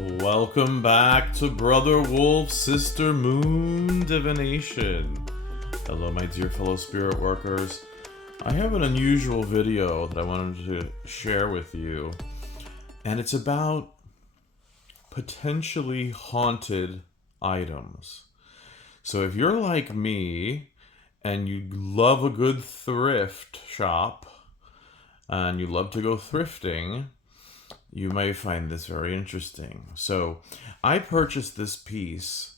Welcome back to Brother Wolf, Sister Moon Divination. Hello, my dear fellow spirit workers. I have an unusual video that I wanted to share with you, and it's about potentially haunted items. So if you're like me and you love a good thrift shop and you love to go thrifting, you may find this very interesting. So I purchased this piece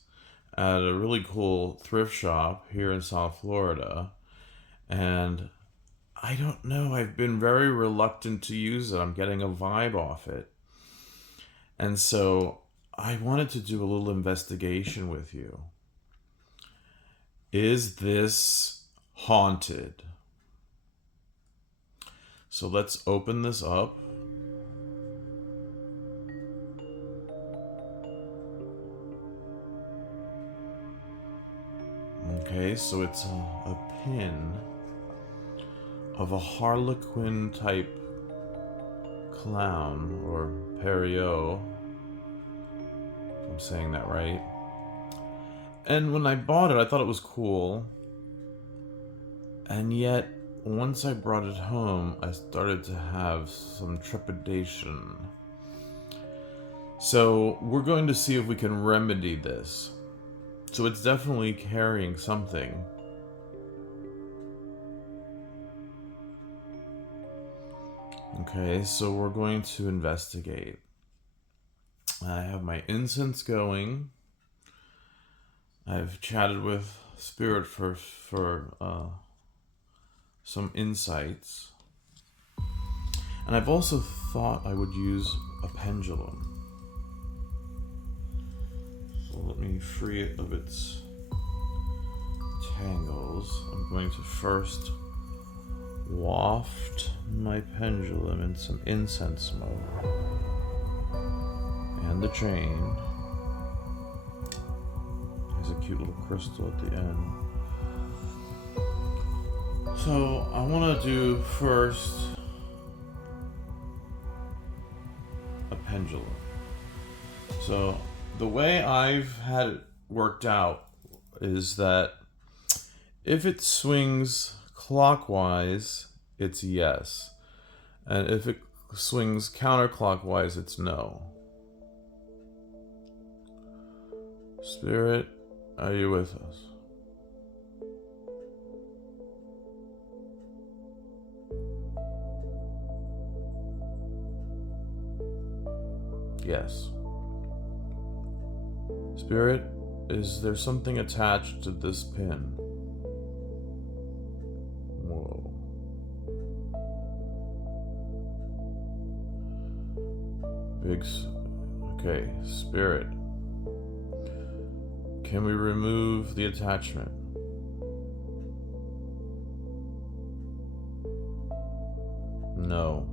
at a really cool thrift shop here in South Florida, and I don't know, I've been very reluctant to use it. I'm getting a vibe off it. And so I wanted to do a little investigation with you. Is this haunted? So let's open this up. Okay, so it's a pin of a harlequin type clown, or perio, if I'm saying that right. And when I bought it, I thought it was cool. And yet, once I brought it home, I started to have some trepidation. So we're going to see if we can remedy this. So it's definitely carrying something. Okay, so we're going to investigate. I have my incense going. I've chatted with Spirit for some insights. And I've also thought I would use a pendulum. So let me free it of its tangles. I'm going to first waft my pendulum in some incense smoke. And the chain. There's a cute little crystal at the end. So I want to do first a pendulum. So the way I've had it worked out is that if it swings clockwise, it's yes. And if it swings counterclockwise, it's no. Spirit, are you with us? Yes. Spirit, is there something attached to this pin? Whoa. Okay, Spirit. Can we remove the attachment? No.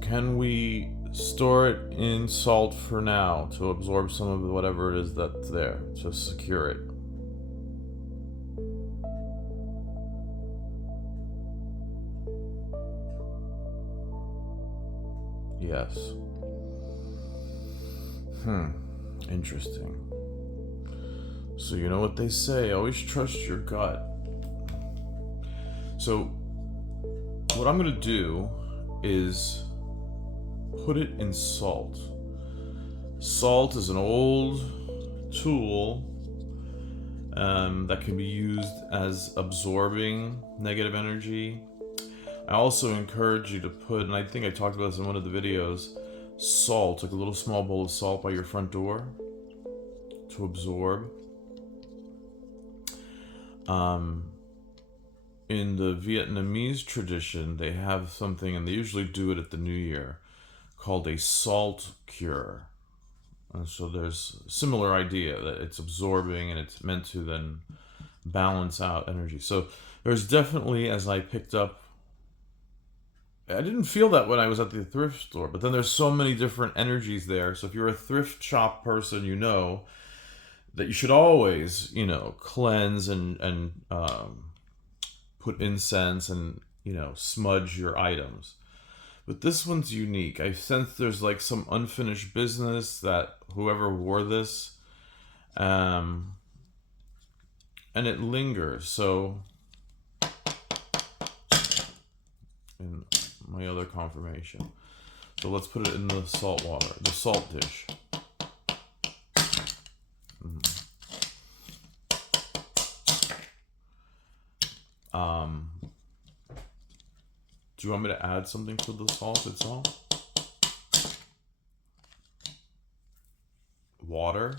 Can we store it in salt for now to absorb some of whatever it is that's there, to secure it? Yes. Interesting. So you know what they say, always trust your gut. So what I'm gonna do is put it in salt. Salt is an old tool that can be used as absorbing negative energy. I also encourage you to put, and I think I talked about this in one of the videos, salt, like a little small bowl of salt by your front door to absorb. In the Vietnamese tradition, they have something, and they usually do it at the New Year, called a salt cure. And so there's a similar idea that it's absorbing and it's meant to then balance out energy. So there's definitely, as I picked up, I didn't feel that when I was at the thrift store, but then there's so many different energies there. So if you're a thrift shop person, you know that you should always, cleanse and put incense and, smudge your items. But this one's unique. I sense there's like some unfinished business that whoever wore this, um, and it lingers. So, in my other confirmation. So let's put it in the salt water, the salt dish. Um, do you want me to add something to the salt itself? Water?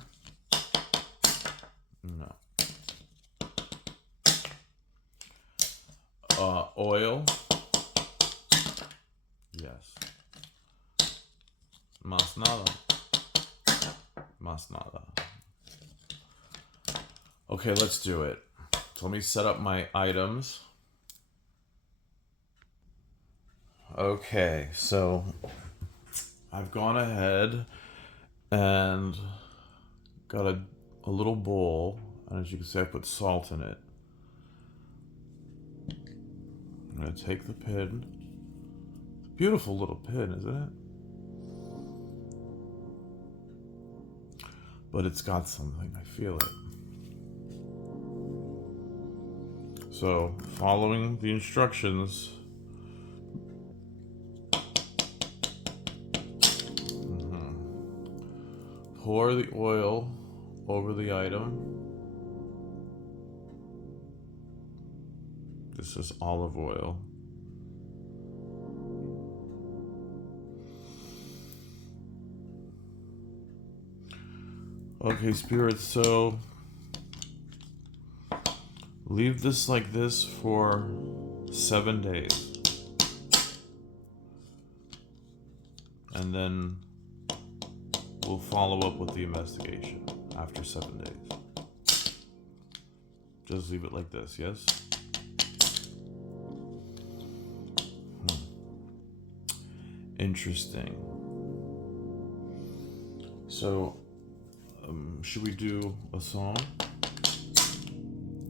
No. Oil? Yes. Más nada. Más nada. Okay, let's do it. So let me set up my items. Okay, so I've gone ahead and got a little bowl, and as you can see, I put salt in it. I'm gonna take the pin. Beautiful little pin, isn't it? But it's got something, I feel it. So, following the instructions, pour the oil over the item. This is olive oil. Okay, Spirit, so leave this like this for 7 days. And then we'll follow up with the investigation after 7 days. Just leave it like this, yes? Interesting. So, should we do a song?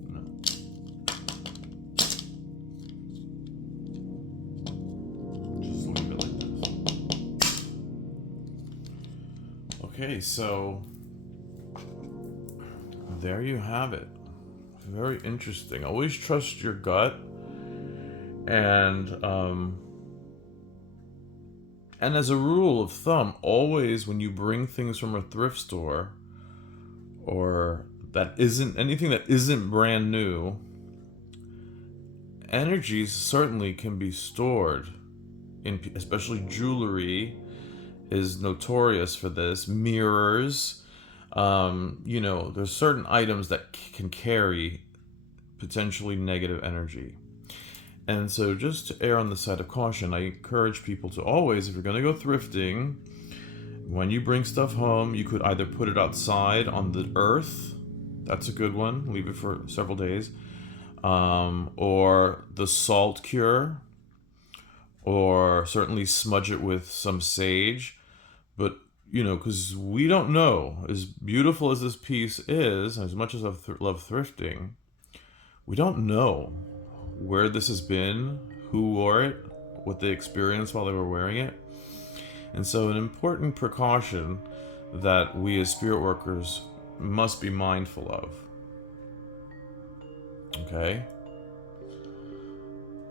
No. Just leave it like this. Okay, so there you have it. Very interesting. Always trust your gut, and as a rule of thumb, always when you bring things from a thrift store or that isn't anything that isn't brand new, energies certainly can be stored in, especially jewelry is notorious for this. Mirrors, there's certain items that can carry potentially negative energy. And so just to err on the side of caution, I encourage people to always, if you're going to go thrifting, when you bring stuff home, you could either put it outside on the earth. That's a good one. Leave it for several days. Or the salt cure. Or certainly smudge it with some sage. But, because we don't know, as beautiful as this piece is, as much as I love thrifting, we don't know where this has been, who wore it, what they experienced while they were wearing it. And so an important precaution that we as spirit workers must be mindful of. Okay?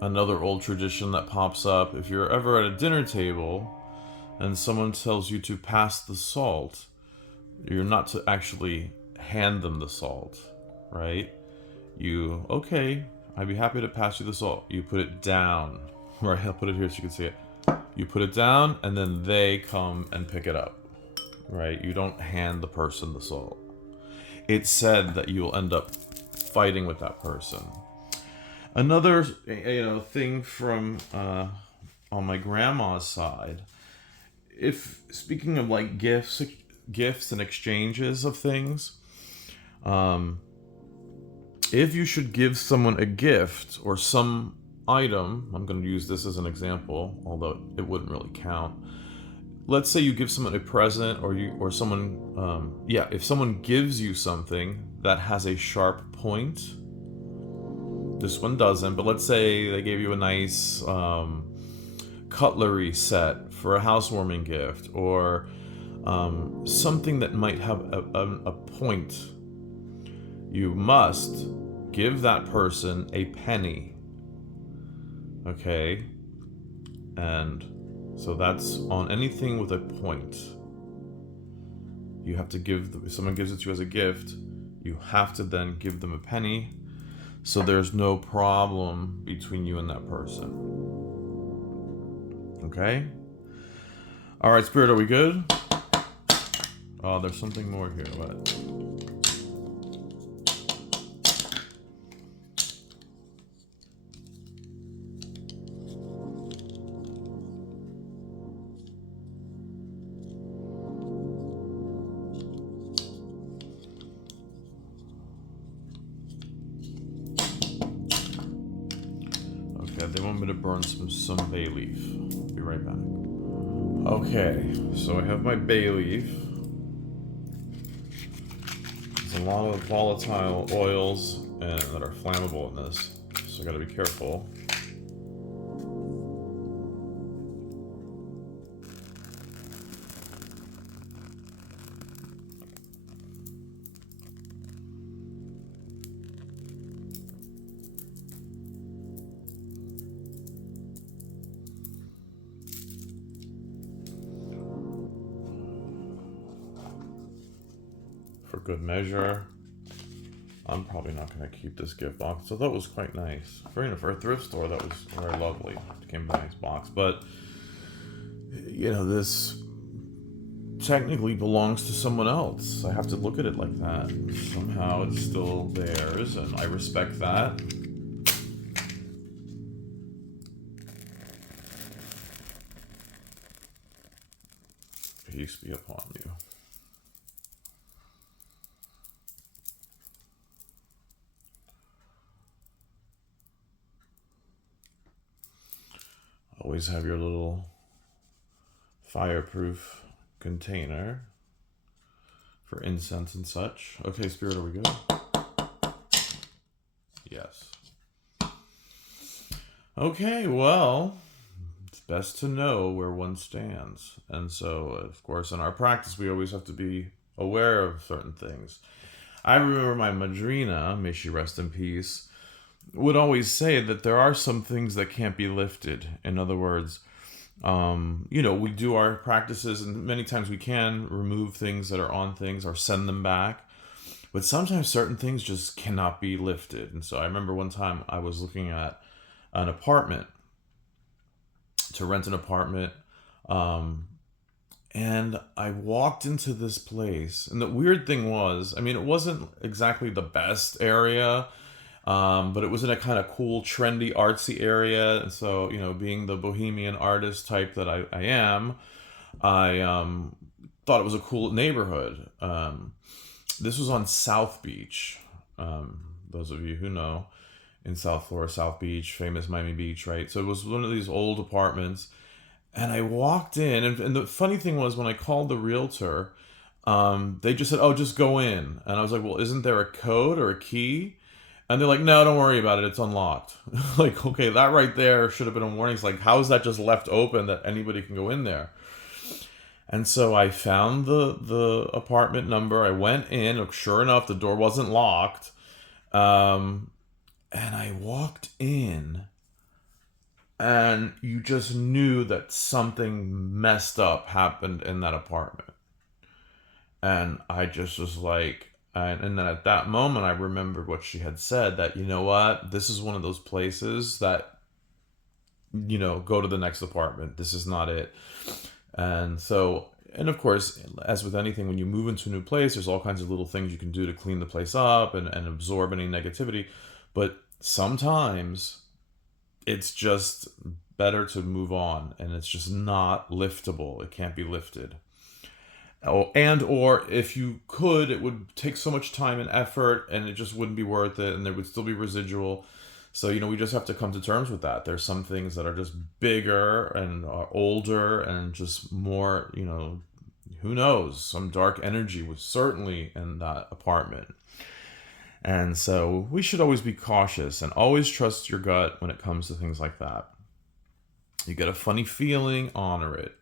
Another old tradition that pops up, if you're ever at a dinner table and someone tells you to pass the salt, you're not to actually hand them the salt, right? Okay, I'd be happy to pass you the salt. You put it down. Right, I'll put it here so you can see it. You put it down, and then they come and pick it up. Right? You don't hand the person the salt. It's said that you will end up fighting with that person. Another, thing from on my grandma's side, if speaking of like gifts and exchanges of things, if you should give someone a gift or some item, I'm going to use this as an example, although it wouldn't really count. Let's say you give someone a present, if someone gives you something that has a sharp point. This one doesn't, but let's say they gave you a nice cutlery set for a housewarming gift, or something that might have a point, you must give that person a penny. Okay? And so that's on anything with a point. You have to give, if someone gives it to you as a gift, you have to then give them a penny, so there's no problem between you and that person. Okay? Alright, Spirit, are we good? Oh, there's something more here. What? Okay, they want me to burn some bay leaf. I'll be right back. Okay, so I have my bay leaf. There's a lot of volatile oils that are flammable in this, so I gotta be careful. For good measure, I'm probably not going to keep this gift box. So that was quite nice. For a thrift store, that was very lovely. It came in a nice box. But, you know, this technically belongs to someone else. I have to look at it like that. Somehow it's still theirs, and I respect that. Peace be upon you. Always have your little fireproof container for incense and such. Okay, Spirit, are we good? Yes. Okay, well, it's best to know where one stands. And so, of course, in our practice, we always have to be aware of certain things. I remember my madrina, may she rest in peace, would always say that there are some things that can't be lifted. In other words, we do our practices, and many times we can remove things that are on things or send them back. But sometimes certain things just cannot be lifted. And so I remember one time I was looking at an apartment, to rent an apartment. And I walked into this place. And the weird thing was, I mean, it wasn't exactly the best area. But it was in a kind of cool, trendy, artsy area. And so, being the bohemian artist type that I am, I thought it was a cool neighborhood. This was on South Beach. Those of you who know, in South Florida, South Beach, famous Miami Beach, right? So it was one of these old apartments. And I walked in, and the funny thing was, when I called the realtor, they just said, "Oh, just go in." And I was like, "Well, isn't there a code or a key?" And they're like, "No, don't worry about it. It's unlocked." Like, okay, that right there should have been a warning. It's like, how is that just left open that anybody can go in there? And so I found the apartment number. I went in. Sure enough, the door wasn't locked. And I walked in, and you just knew that something messed up happened in that apartment. And I just was like, and then at that moment, I remembered what she had said, that, you know what, this is one of those places that, go to the next apartment. This is not it. And so, and of course, as with anything, when you move into a new place, there's all kinds of little things you can do to clean the place up and absorb any negativity. But sometimes it's just better to move on, and it's just not liftable. It can't be lifted. Or if you could, it would take so much time and effort, and it just wouldn't be worth it, and there would still be residual. So, we just have to come to terms with that. There's some things that are just bigger and are older and just more, who knows? Some dark energy was certainly in that apartment. And so we should always be cautious and always trust your gut when it comes to things like that. You get a funny feeling, honor it.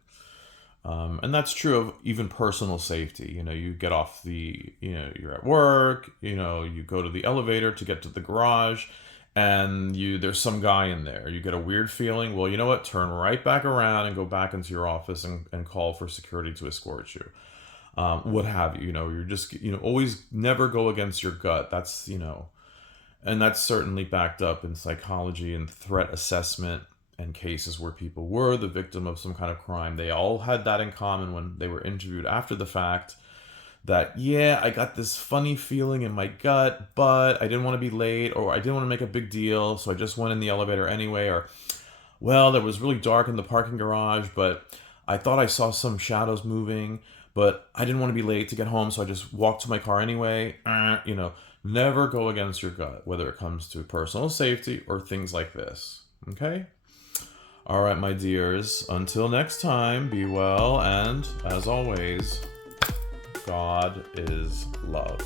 And that's true of even personal safety. You get off you're at work, you go to the elevator to get to the garage, and there's some guy in there. You get a weird feeling. Well, you know what? Turn right back around and go back into your office and call for security to escort you. What have you. You're just, always never go against your gut. And that's certainly backed up in psychology and threat assessment and cases where people were the victim of some kind of crime. They all had that in common when they were interviewed after the fact, that, yeah, I got this funny feeling in my gut, but I didn't want to be late, or I didn't want to make a big deal, so I just went in the elevator anyway, or, well, it was really dark in the parking garage, but I thought I saw some shadows moving, but I didn't want to be late to get home, so I just walked to my car anyway. Never go against your gut, whether it comes to personal safety or things like this. Okay? All right, my dears. Until next time, be well, and as always, God is love.